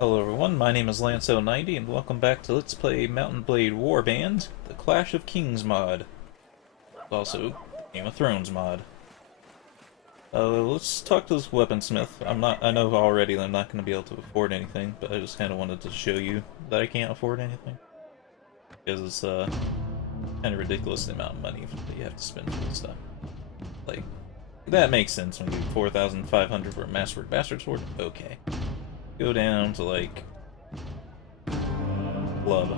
Hello everyone, my name is Lance090 and welcome back to Let's Play Mountain Blade Warband, the Clash of Kings mod. Also, Game of Thrones mod. Let's talk to this weaponsmith. I know already that I'm not going to be able to afford anything, but I just kind of wanted to show you that I can't afford anything. Because it's, kind of ridiculous the amount of money that you have to spend for this stuff. Like, that makes sense when you do 4,500 for a Masterwork Bastard Sword. Okay. Go down to, like, club.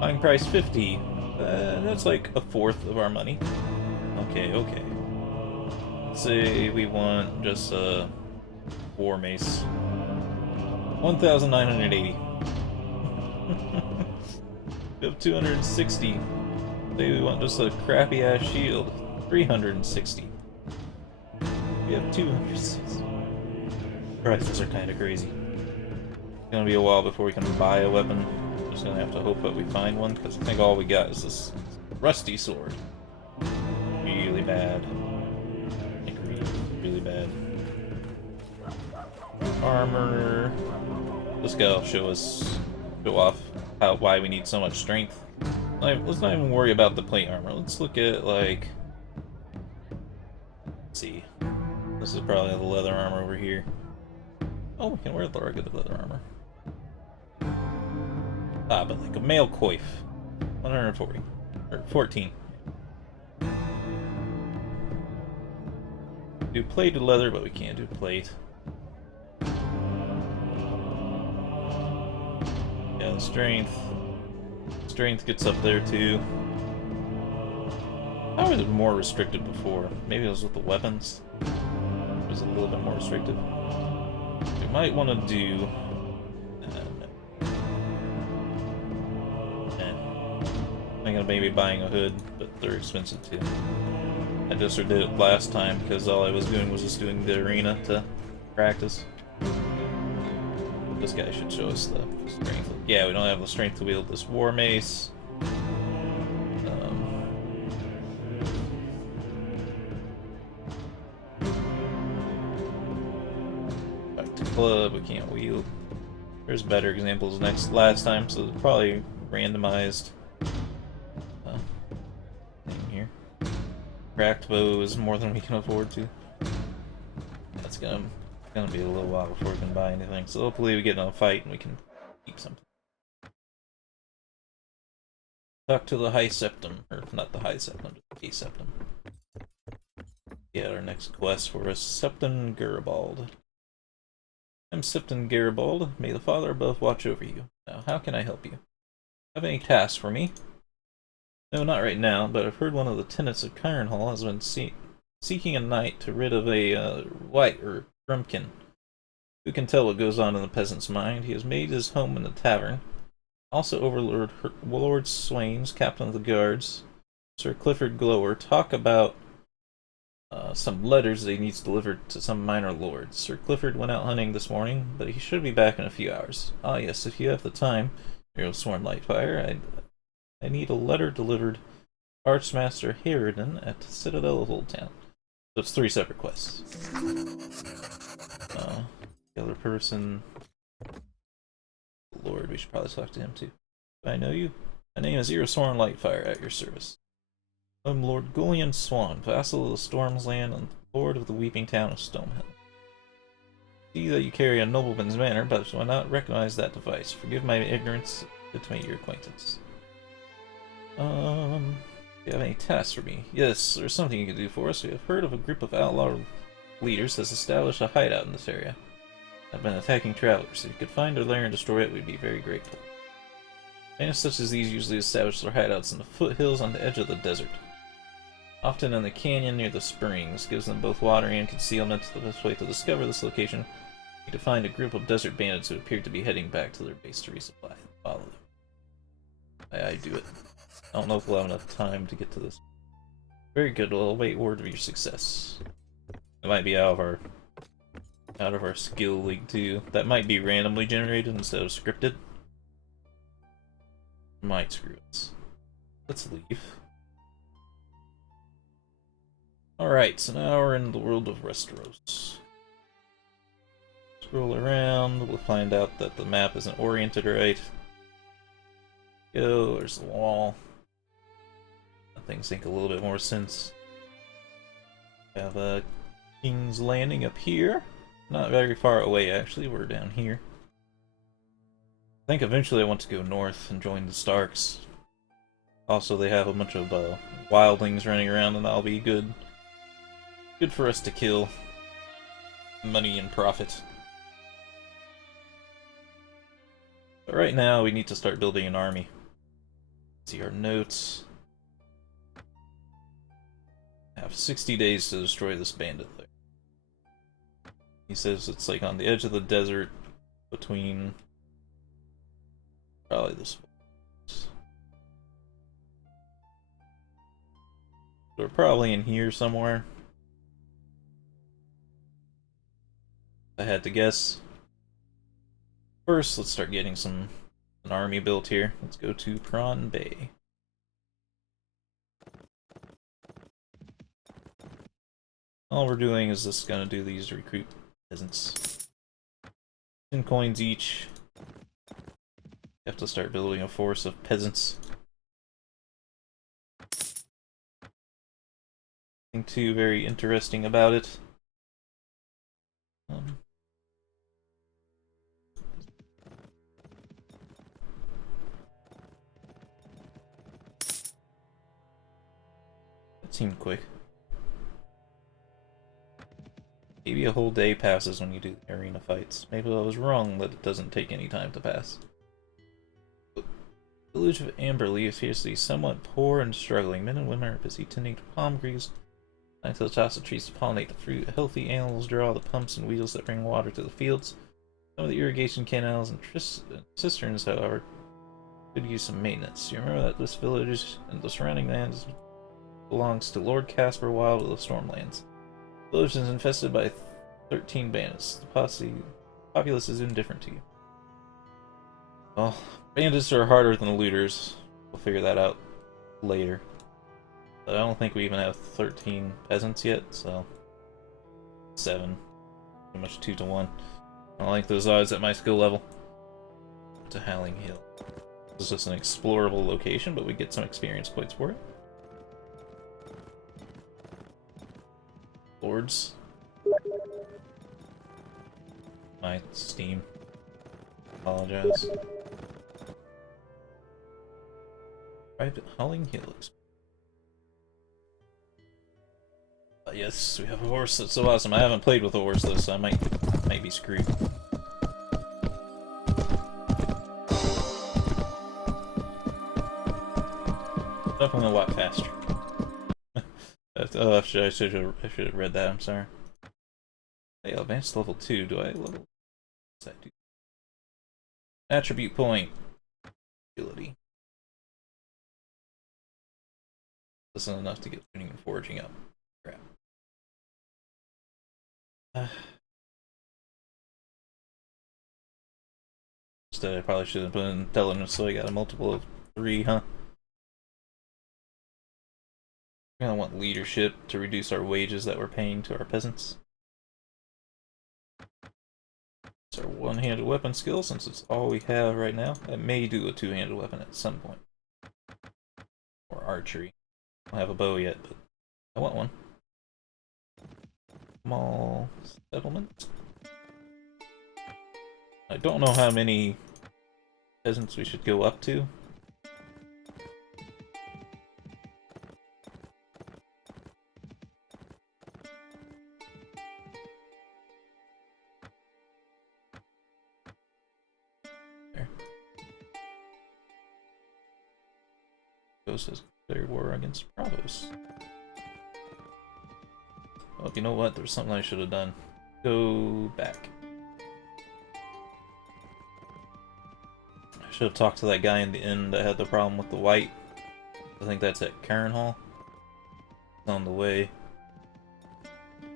Buying price 50. That's like a fourth of our money. Okay. Let's say we want just a war mace. 1,980. We have 260. Say we want just a crappy ass shield. 360. We have 260. Prices are kind of crazy. It's gonna be a while before we can buy a weapon. Just gonna have to hope that we find one, because I think all we got is this rusty sword. Really bad. Like, really bad. Armor. This guy will show off why we need so much strength. Let's not even worry about the plate armor. Let's look at, like... Let's see. This is probably the leather armor over here. Oh, we can wear the regular leather armor. Ah, but like a male coif. 140. Or 14. Do plated leather, but we can't do plate. Yeah, the strength. Strength gets up there too. How was it more restricted before? Maybe it was with the weapons. It was a little bit more restricted. We might want to do... I'm gonna maybe buying a hood, but they're expensive too. I just did it last time because all I was doing was just doing the arena to practice. This guy should show us the strength. Yeah, we don't have the strength to wield this war mace. Back to club, we can't wield. There's better examples last time, so it's probably randomized. Here. Cracked bow is more than we can afford to. That's gonna be a little while before we can buy anything. So hopefully we get in a fight and we can keep something. Talk to the High Septum, or not the High Septum, the Septum. Yeah, our next quest for us, Septon Garibald. I'm Septon Garibald. May the Father above watch over you. Now, how can I help you? Have any tasks for me? No, not right now, but I've heard one of the tenants of Kyron Hall has been seeking a knight to rid of a white or Grumpkin. Who can tell what goes on in the peasant's mind? He has made his home in the tavern. Also, Overlord Lord Swains, captain of the guards, Sir Clifford Glower, talk about some letters that he needs delivered to some minor lords. Sir Clifford went out hunting this morning, but he should be back in a few hours. Ah, yes, if you have the time, Hero Sworn Lightfire, I need a letter delivered Archmaster Harridan at Citadel of Old Town. So it's 3 separate quests. The other person... Lord, we should probably talk to him too. Do I know you? My name is Sworn Lightfire, at your service. I'm Lord Gullion Swan, vassal of the Storm's Land and lord of the weeping town of Stonehill. See that you carry a nobleman's manner, but do I not recognize that device? Forgive my ignorance, good to make your acquaintance. Do you have any tasks for me? Yes, there's something you can do for us. We have heard of a group of outlaw leaders that's established a hideout in this area. I've been attacking travelers. If you could find their lair and destroy it, we'd be very grateful. Bandits such as these usually establish their hideouts in the foothills on the edge of the desert. Often in the canyon near the springs, gives them both water and concealment. The best way to discover this location would be to find a group of desert bandits who appear to be heading back to their base to resupply and follow them. I do it. I don't know if we'll have enough time to get to this. Very good, we'll await word of your success. It might be out of our skill league too. That might be randomly generated instead of scripted. Might screw us. Let's leave. Alright, so now we're in the world of Westeros. Roll around, we'll find out that the map isn't oriented right. Go, there's the wall. Things make a little bit more sense. We have a King's Landing up here. Not very far away, actually. We're down here. I think eventually I want to go north and join the Starks. Also, they have a bunch of wildlings running around, and that'll be good. Good for us to kill. Money and profit. But right now, we need to start building an army. See our notes. I have 60 days to destroy this bandit lair. He says it's like on the edge of the desert between probably this. We're probably in here somewhere. I had to guess. First, let's start getting an army built here. Let's go to Prawn Bay. All we're doing is just gonna do these recruit peasants. 10 coins each. You have to start building a force of peasants. Nothing too very interesting about it. That seemed quick. Maybe a whole day passes when you do arena fights. Maybe I was wrong that it doesn't take any time to pass. The village of Amberley appears to be somewhat poor and struggling. Men and women are busy tending to palm trees, flying to the tops of trees to pollinate the fruit. Healthy animals draw the pumps and wheels that bring water to the fields. Some of the irrigation canals and cisterns, however, could use some maintenance. You remember that this village and the surrounding lands belongs to Lord Casper Wild of the Stormlands. The village is infested by 13 bandits. The populace is indifferent to you. Well, bandits are harder than looters. We'll figure that out later. But I don't think we even have 13 peasants yet, so 7. Pretty much 2 to 1. I don't like those odds at my skill level. To Howling Hill. This is just an explorable location, but we get some experience points for it. Lords. My Steam. Apologize. Private Howling Hill. Yes, we have a horse. That's so awesome. I haven't played with a horse though, so I might be screwed. Definitely a lot faster. Oh, I should have read that. I'm sorry. Hey, advanced level 2. Do I level? What's that do? Attribute point. Ability. This isn't enough to get tuning and foraging up. Crap. Instead, I probably should have put in intelligence, so I got a multiple of 3, huh? We're gonna want leadership to reduce our wages that we're paying to our peasants. It's our one-handed weapon skill, since it's all we have right now. I may do a two-handed weapon at some point. Or archery. I don't have a bow yet, but I want one. Small settlement. I don't know how many peasants we should go up to. There. Ghost has declared war against Bravos. Well, you know what? There's something I should have done. Go back. I should have talked to that guy in the inn that had the problem with the white. I think that's at Cairn Hall. It's on the way. I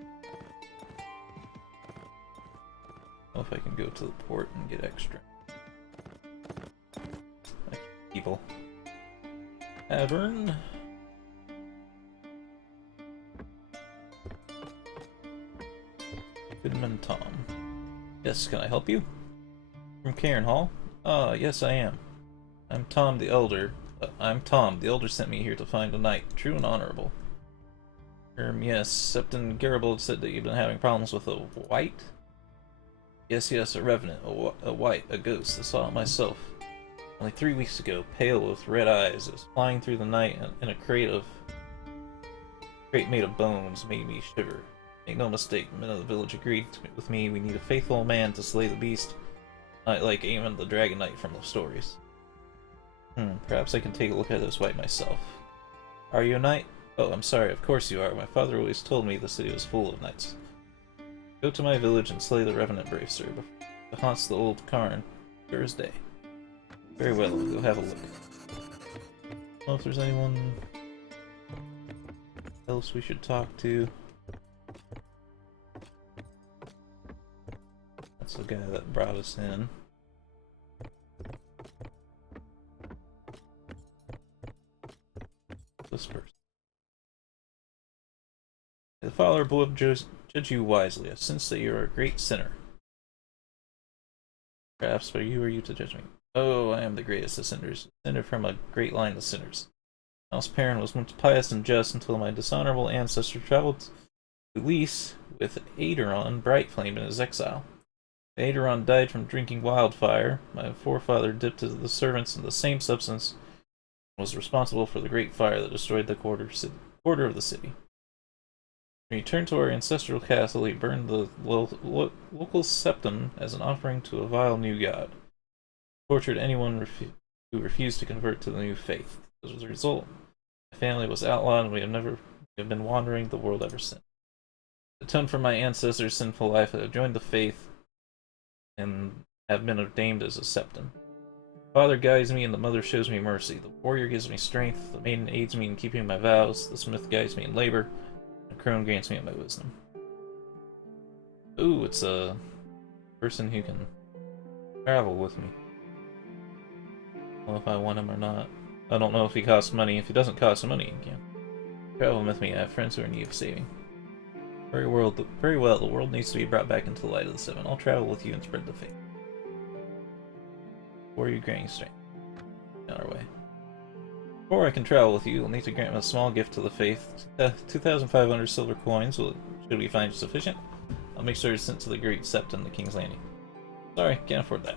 don't know if I can go to the port and get extra people. Tavern. Goodman Tom. Yes, can I help you? From Cairn Hall? Ah, yes I am. I'm Tom the Elder. I'm Tom. The Elder sent me here to find a knight, true and honorable. Yes, Septon Garibaldi said that you've been having problems with a white? Yes, a revenant, a white, a ghost. I saw it myself. Only 3 weeks ago, pale with red eyes, it was flying through the night in a crate made of bones, made me shiver. Make no mistake, men of the village agreed with me. We need a faithful man to slay the beast, not like Aemon the Dragon Knight from the stories. Perhaps I can take a look at this white myself. Are you a knight? Oh, I'm sorry, of course you are. My father always told me the city was full of knights. Go to my village and slay the revenant, brave sir. It haunts the old cairn. Clear as day. Very well, we'll have a look. I don't know if there's anyone else we should talk to. That's the guy that brought us in. This person. The Father above judge you wisely, since that you are a great sinner. Perhaps for you are you to judge me. Oh, I am the greatest of sinners, descended from a great line of sinners. House Perrin was once pious and just until my dishonorable ancestor traveled to Lys with Aederon Brightflame in his exile. Aederon died from drinking wildfire. My forefather dipped the servants in the same substance and was responsible for the great fire that destroyed the quarter of the city. When he returned to our ancestral castle, he burned the local septum as an offering to a vile new god. He tortured anyone who refused to convert to the new faith. As a result, my family was outlawed and we have been wandering the world ever since. To atone for my ancestors' sinful life, I have joined the faith and have been ordained as a septon. The father guides me and the mother shows me mercy. The warrior gives me strength, the maiden aids me in keeping my vows, the smith guides me in labor, and the crone grants me my wisdom. Ooh, it's a person who can travel with me. I don't know if I want him or not. I don't know if he costs money. If he doesn't cost money, he can travel with me. I have friends who are in need of saving. Very well, the world needs to be brought back into the light of the seven. I'll travel with you and spread the faith. Or you granting strength. On our way. Before I can travel with you, you'll need to grant me a small gift to the faith. 2,500 silver coins. Should we find sufficient? I'll make sure it's sent to the Great Septon, the King's Landing. Sorry, can't afford that.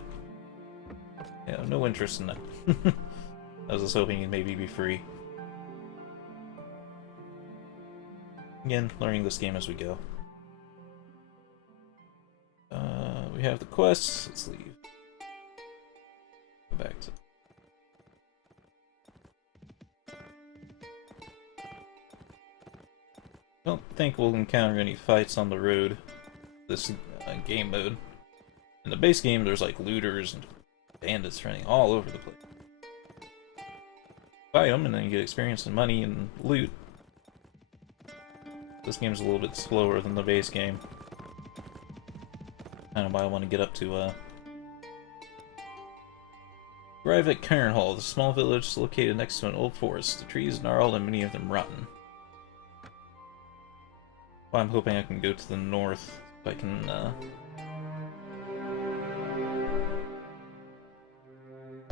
Yeah, no interest in that. I was just hoping it'd maybe be free. Again, learning this game as we go. We have the quests. Let's leave. Go back to... I don't think we'll encounter any fights on the road this game mode. In the base game, there's like looters and bandits running all over the place. Buy them and then you get experience and money and loot. This game's a little bit slower than the base game. Kind of why I want to get up to, Arrive at Cairn Hall, the small village located next to an old forest. The trees gnarled and many of them rotten. Well, I'm hoping I can go to the north if I can,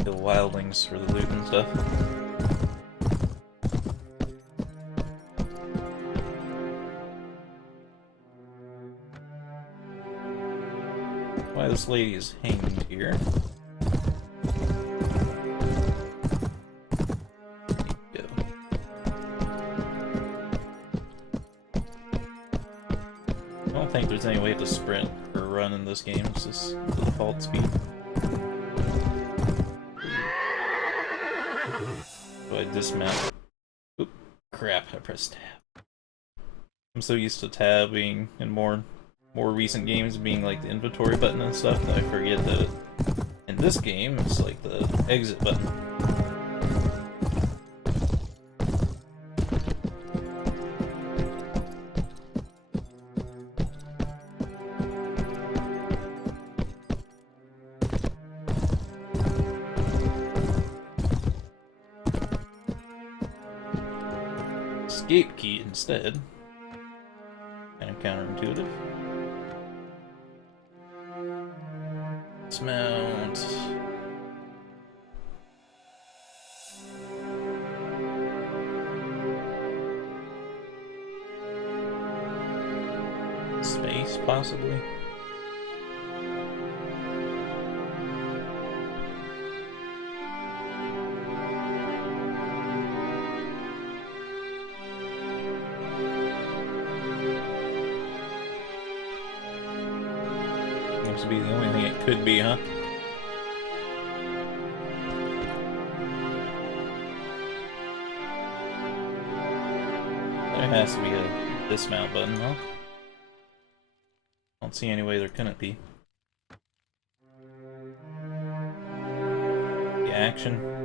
kill wildlings for the loot and stuff. Why this lady is hanging here. Go. I don't think there's any way to sprint or run in this game. It's just the default speed. So I dismount. Oop, crap, I pressed tab. I'm so used to tab being in more recent games being like the inventory button and stuff that I forget that in this game it's like the exit button. Escape key instead. Kind of counterintuitive. dismount. Space, possibly. Seems to be the only thing it could be, huh? There has to be a dismount button, huh? I don't see any way there couldn't be. The action.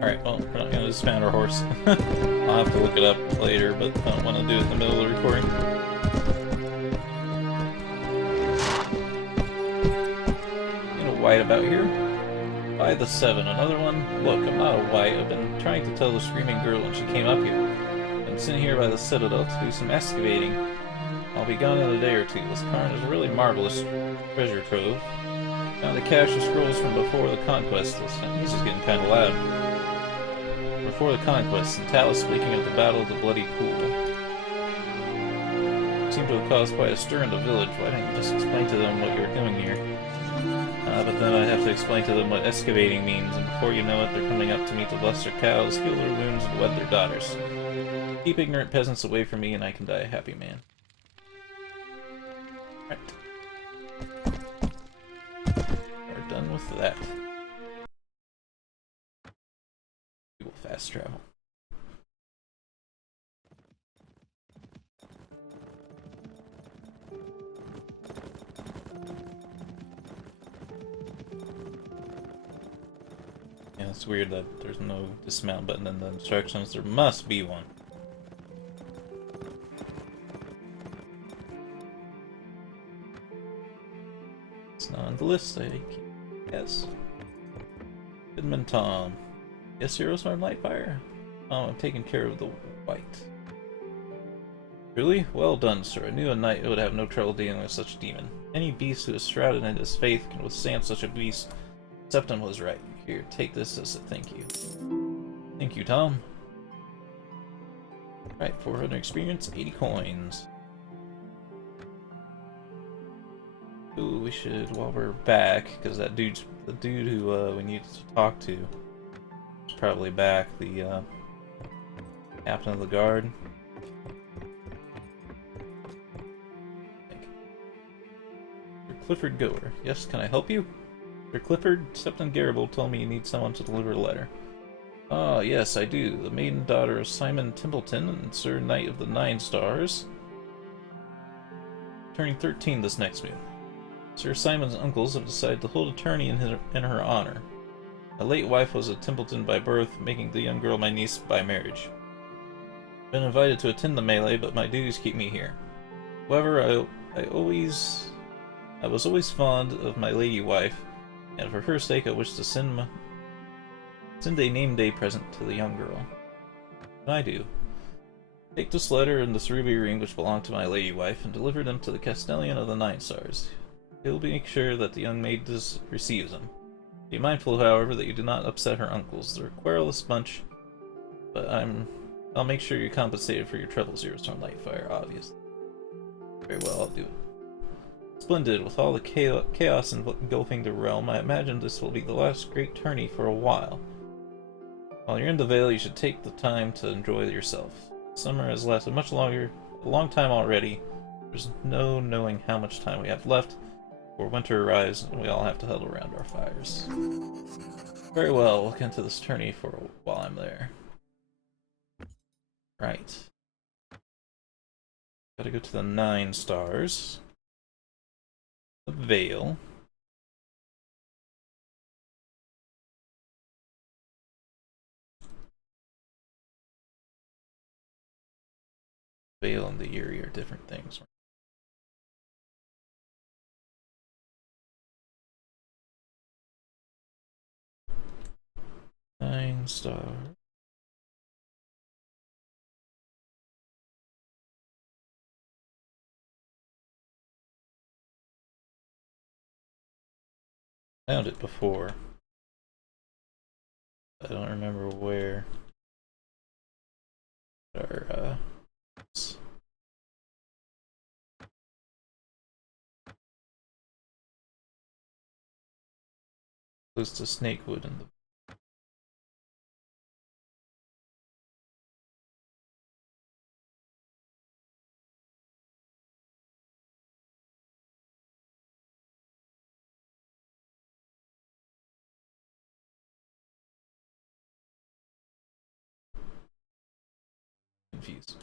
Alright, well, we're not gonna dismount our horse. I'll have to look it up later, but I don't want to do it in the middle of the recording. Ain't a white about here? By the 7, another one? Look, I'm not a white. I've been trying to tell the screaming girl when she came up here. I'm sitting here by the Citadel to do some excavating. I'll be gone in a day or two. This cairn is a really marvelous treasure trove. Found a cache of scrolls from before the conquest. This is getting kind of loud. Before the conquest, and Talus speaking of the Battle of the Bloody Pool. Seemed to have caused quite a stir in the village. Why didn't you just explain to them what you were doing here? But then I'd have to explain to them what excavating means, and before you know it, they're coming up to me to bless their cows, heal their wounds, and wed their daughters. Keep ignorant peasants away from me, and I can die a happy man. Right. We're done with that. We will fast travel. Yeah, it's weird that there's no dismount button in the instructions. There must be one. It's not on the list, I guess. Goodman Tom. Yes, Heroestorm Lightfire? Oh, I'm taking care of the white. Really? Well done, sir. I knew a knight would have no trouble dealing with such a demon. Any beast who is shrouded in his faith can withstand such a beast. Septon was right. Here, take this as a thank you. Thank you, Tom. Right, 400 experience, 80 coins. Ooh, we should, while we're back, because that dude's the dude who we need to talk to is probably back, the captain of the guard. Clifford Goer. Yes, can I help you? Sir Clifford, Septon Garibald told me you need someone to deliver a letter. Ah, yes, I do. The maiden daughter of Simon Templeton and Sir Knight of the Nine Stars. Turning 13 this next moon. Sir Simon's uncles have decided to hold a tourney in her honor. My late wife was a Templeton by birth, making the young girl my niece by marriage. I've been invited to attend the melee, but my duties keep me here. However, I was always fond of my lady wife, and for her sake I wish to send a name day present to the young girl. And I do. Take this letter and this ruby ring which belong to my lady wife, and deliver them to the Castellan of the Nine Stars. He'll make sure that the young maid receives them. Be mindful, however, that you do not upset her uncles. They're a querulous bunch, but I'll make sure you're compensated for your troubles, Heroestorm Lightfire, obviously. Very well, I'll do it. Splendid. With all the chaos engulfing the realm, I imagine this will be the last great tourney for a while. While you're in the Vale, you should take the time to enjoy yourself. Summer has lasted much longer, a long time already. There's no knowing how much time we have left before winter arrives and we all have to huddle around our fires. Very well, look into this tourney for while I'm there. Right. Gotta go to the Nine Stars. The Vale. Vale and the Eyrie are different things. star. Found it before. I don't remember where. Or, close to Snakewood in the confused.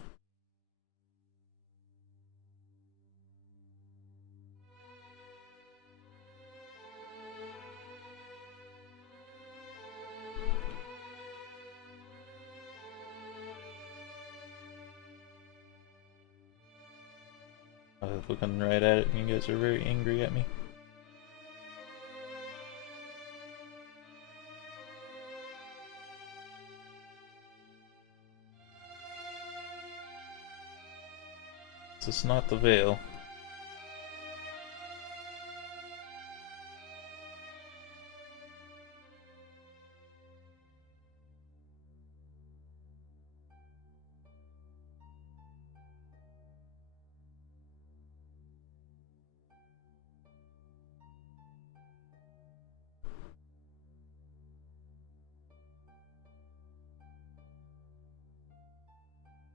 I was looking right at it and you guys are very angry at me. This is not the Veil.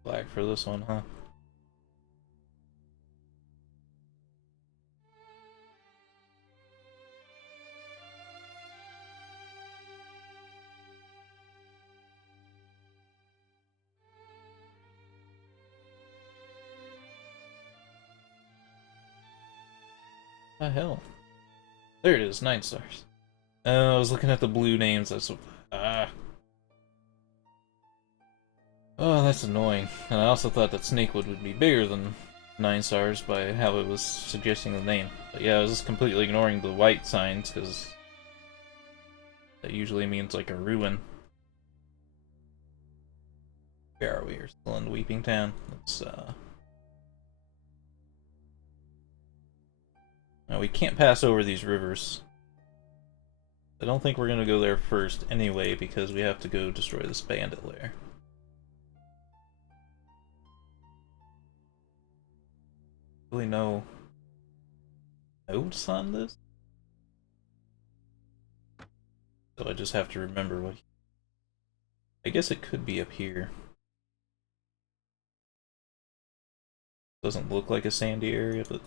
Black for this one, huh? The hell? There it is, 9 stars. I was looking at the blue names. That's oh, that's annoying. And I also thought that Snakewood would be bigger than 9 stars by how it was suggesting the name. But yeah, I was just completely ignoring the white signs because that usually means like a ruin. Where are we? We're still in Weeping Town. Let's now we can't pass over these rivers. I don't think we're gonna go there first anyway because we have to go destroy this bandit lair. Really no notes on this? So I just have to remember what... I guess it could be up here. Doesn't look like a sandy area, but...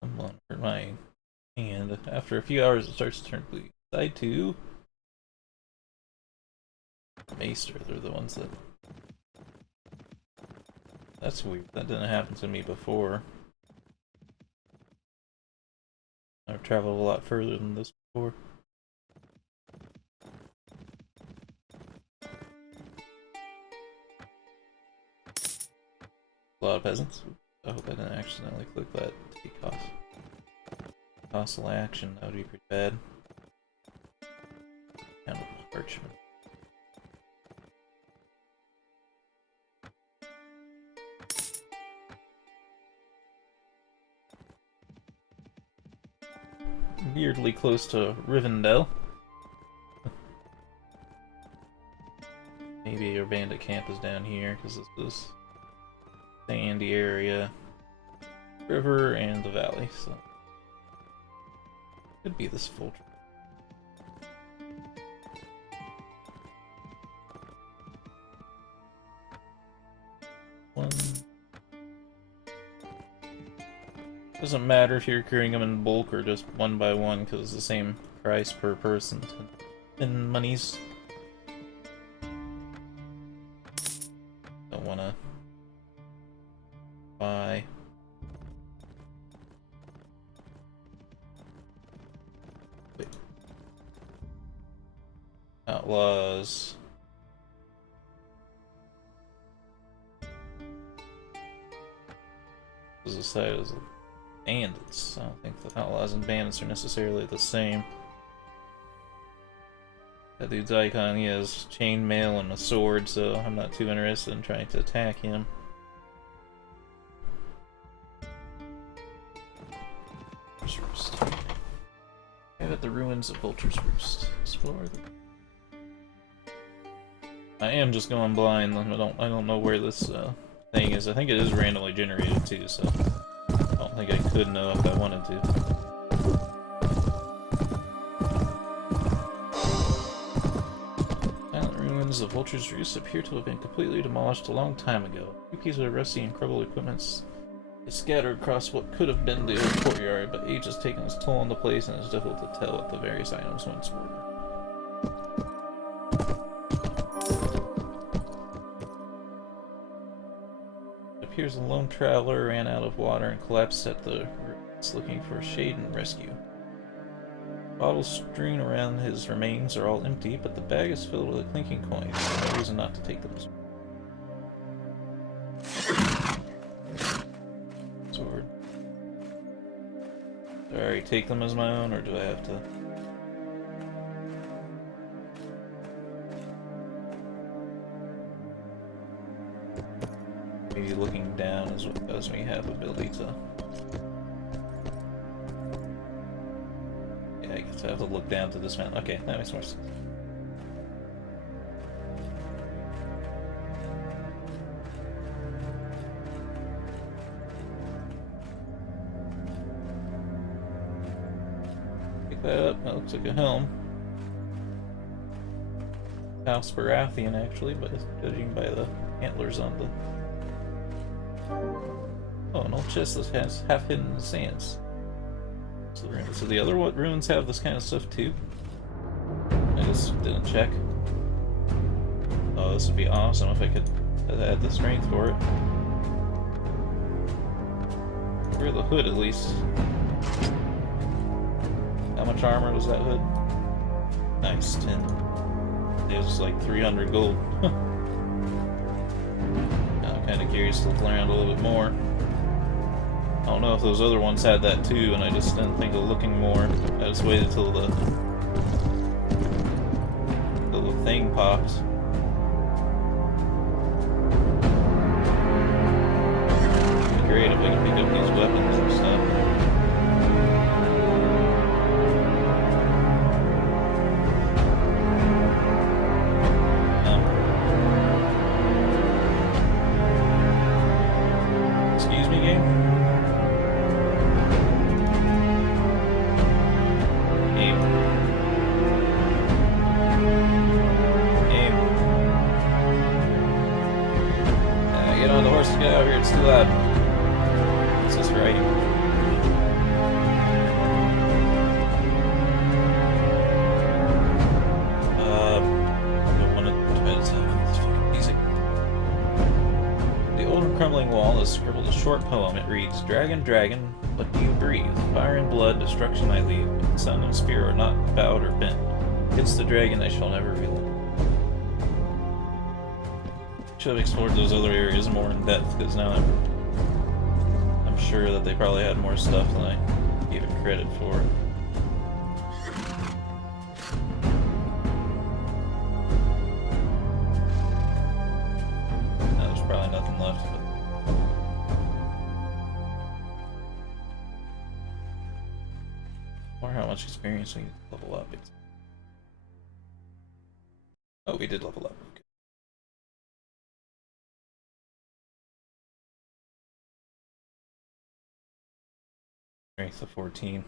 Come on, hurt my hand. After a few hours it starts to turn blue. Side 2. Maester, they're the ones that... That's weird. That didn't happen to me before. I've traveled a lot further than this before. A lot of peasants. I hope I didn't accidentally click that take off. Hostile action, that would be pretty bad. Kind of parchment. Weirdly close to Rivendell. Maybe your bandit camp is down here because it's this sandy area, river, and the valley. So could be this full. One. Doesn't matter if you're carrying them in bulk or just one by one, because it's the same price per person in monies. So Don't wanna buy. Wait. Outlaws. As a side as bandits. I don't think the outlaws and bandits are necessarily the same. That dude's icon, he has chainmail and a sword, so I'm not too interested in trying to attack him. Roost. I'm at the ruins of Vulture's Roost. Explore the... I am just going blind. I don't know where this thing is. I think it is randomly generated too, so I don't think I could know if I wanted to. The Vulture's Roost appear to have been completely demolished a long time ago. A few pieces of rusty and crumbled equipment is scattered across what could have been the old courtyard, but age has taken its toll on the place and it's difficult to tell what the various items once were. It appears a lone traveler ran out of water and collapsed at the ruins, looking for shade and rescue. Bottles strewn around his remains are all empty, but the bag is filled with a clinking coin. There's no reason not to take them. Sword. Do I already take them as my own, or do I have to... Maybe looking down is what does me have ability to... I guess I have to look down to dismount. Okay, that makes more sense. Pick that up. That looks like a helm. House Baratheon, actually, but judging by the antlers on the... Oh, an old chest that has half hidden in the sands. So the other ruins have this kind of stuff too? I just didn't check. Oh, this would be awesome if I could add the strength for it. Or the hood, at least. How much armor was that hood? Nice, 10. It was like 300 gold. Now I'm kind of curious to look around a little bit more. I don't know if those other ones had that too, and I just didn't think of looking more. I just waited till the thing popped. It'd be great if I could pick up these weapons and stuff. Excuse me, game? Get out here, it's too loud. It's just right. I don't want to try to talk. It's fucking music. The old and crumbling wall has scribbled a short poem. It reads, Dragon, dragon, what do you breathe? Fire and blood, destruction I leave. But sun and spear are not bowed or bent. It's the dragon I shall never relive. Should have explored those other areas more in depth, because now I'm sure that they probably had more stuff than I gave it credit for. Now there's probably nothing left of it. Or how much experience we level up. Oh, we did level up. Strength of 14.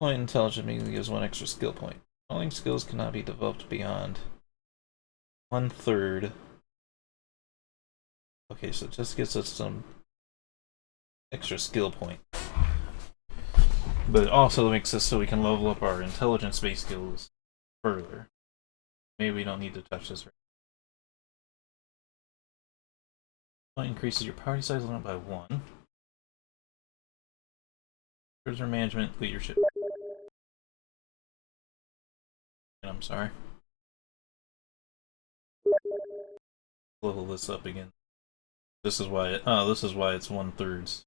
Point intelligence immediately gives 1 extra skill point. Falling skills cannot be developed beyond 1/3. Okay, so it just gives us some extra skill point. But it also makes us so we can level up our intelligence-based skills further. Maybe we don't need to touch this right. Increases your party size limit by 1. Prisoner management, leadership. I'm sorry. Level this up again. This is why this is why it's 1/3.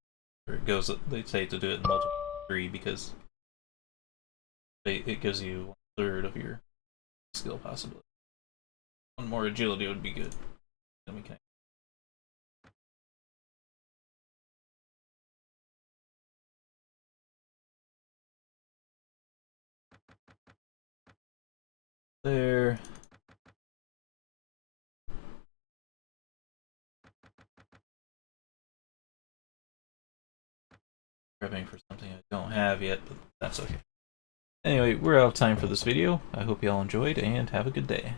It goes. They say to do it in multiple 3 because it gives you 1/3 of your skill possibility. One more agility would be good. Then we can. There. Prepping for something I don't have yet, but that's okay. Anyway, we're out of time for this video. I hope you all enjoyed, and have a good day.